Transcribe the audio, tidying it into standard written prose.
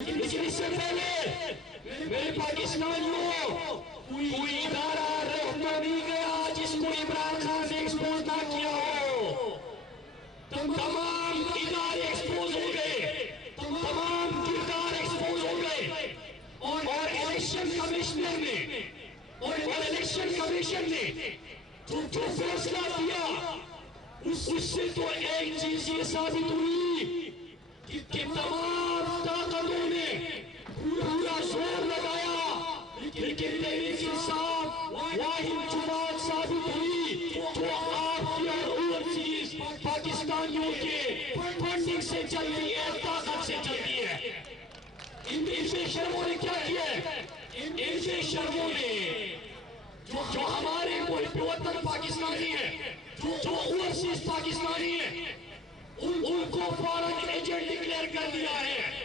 लेकिन इससे पहले मेरे पाकिस्तानियों, कोई इदारा रहता नहीं गया जिसको इमरान खान ने एक्सपोज ना किया हो। तमाम इदारे एक्सपोज हो गए, तमाम किरदार एक्सपोज हो गए, और इलेक्शन कमिश्नर ने और इलेक्शन कमीशन ने जो फैसला दिया उससे तो एक चीज ये साबित हुई कि तमाम ताकतों ने पूरा जोर लगाया, लेकिन तहरीक इंसाफ वाहिद जुबान साबित हुई जो आपकी और ओवरसीज पाकिस्तानियों के फंडिंग से चलती है, ताकत से चलती है। इन बेशर्मों ने क्या किया है? इन बेशर्मों ने जो हमारे वतन पाकिस्तानी है, जो ओवरसीज पाकिस्तानी है, उनको फॉरेन एजेंट डिक्लेयर कर दिया है।